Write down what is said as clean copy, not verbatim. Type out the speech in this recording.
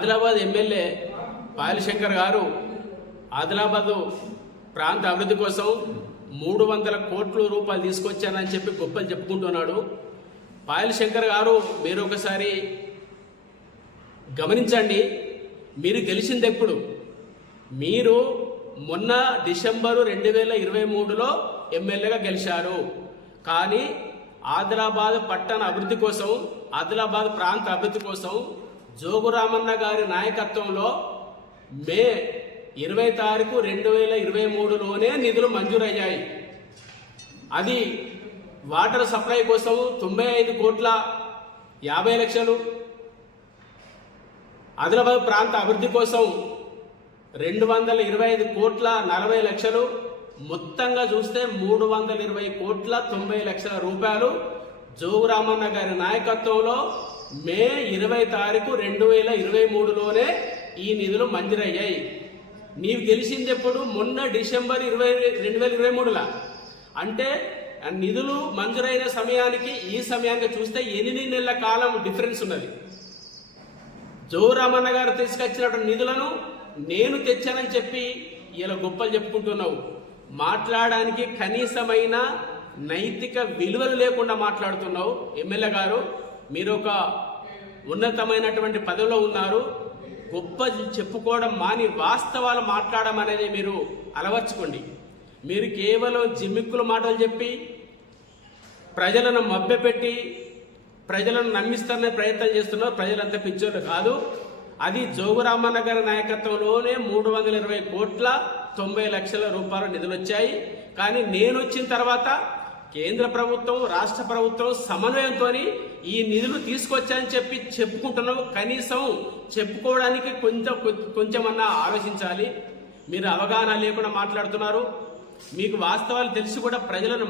Adilabad MLA Payal Shankar గారు ఆదిలాబాద్ ప్రాంత అభివృద్ధి కోసం 300 కోట్ల రూపాయలు తీసుకొచ్చానని చెప్పి గొప్పలు చెప్పుకుంటున్నాడు. పాయల్ శంకర్ గారు మీరు ఒకసారి గమనించండి. మీరు గెలిచింది ఎప్పుడు? మీరు మొన్న డిసెంబరు 2023లో ఎమ్మెల్యేగా గెలిచారు. కానీ ఆదిలాబాద్ పట్టణ అభివృద్ధి కోసం, ఆదిలాబాద్ ప్రాంత అభివృద్ధి కోసం జోగురామన్న గారి నాయకత్వంలో మే 20 తారీఖు 2023లోనే నిధులు మంజూరయ్యాయి. అది వాటర్ సప్లై కోసం 95 కోట్ల 50 లక్షలు, ఆదిలాబాద్ ప్రాంత అభివృద్ధి కోసం 225 కోట్ల 40 లక్షలు, మొత్తంగా చూస్తే 320 కోట్ల 90 లక్షల రూపాయలు జోగురామన్న గారి నాయకత్వంలో మే 20 తారీఖు 2023లోనే ఈ నిధులు మంజూరయ్యాయి. నీవు గెలిచింది ఎప్పుడు? మొన్న డిసెంబర్ 2023లా. అంటే నిధులు మంజూరైన సమయానికి ఈ సమయానికి చూస్తే 8 నెలల కాలం డిఫరెన్స్ ఉన్నది. జోగురామన్న గారు తీసుకొచ్చినటువంటి నిధులను నేను తెచ్చానని చెప్పి ఇలా గొప్పలు చెప్పుకుంటున్నావు. మాట్లాడడానికి కనీసమైన నైతిక విలువలు లేకుండా మాట్లాడుతున్నావు. ఎమ్మెల్యే గారు, మీరు ఒక ఉన్నతమైనటువంటి పదవిలో ఉన్నారు. గొప్ప చెప్పుకోవడం మాని వాస్తవాలు మాట్లాడడం అనేది మీరు అలవర్చుకోండి. మీరు కేవలం జిమ్మిక్కుల మాటలు చెప్పి ప్రజలను మభ్యపెట్టి ప్రజలను నమ్మిస్తారనే ప్రయత్నం చేస్తున్నారు. ప్రజలంతా పిచ్చోళ్ళు కాదు. అది జోగురామన్న గారి నాయకత్వంలోనే 320 కోట్ల 90 లక్షల రూపాయల నిధులు వచ్చాయి. కానీ నేను వచ్చిన తర్వాత కేంద్ర ప్రభుత్వం, రాష్ట్ర ప్రభుత్వం సమన్వయంతో ఈ నిధులు తీసుకొచ్చాయని చెప్పి చెప్పుకుంటున్నావు. కనీసం చెప్పుకోవడానికి కొంచెమన్నా ఆలోచించాలి. మీరు అవగాహన లేకుండా మాట్లాడుతున్నారు. మీకు వాస్తవాలు తెలిసి కూడా ప్రజలను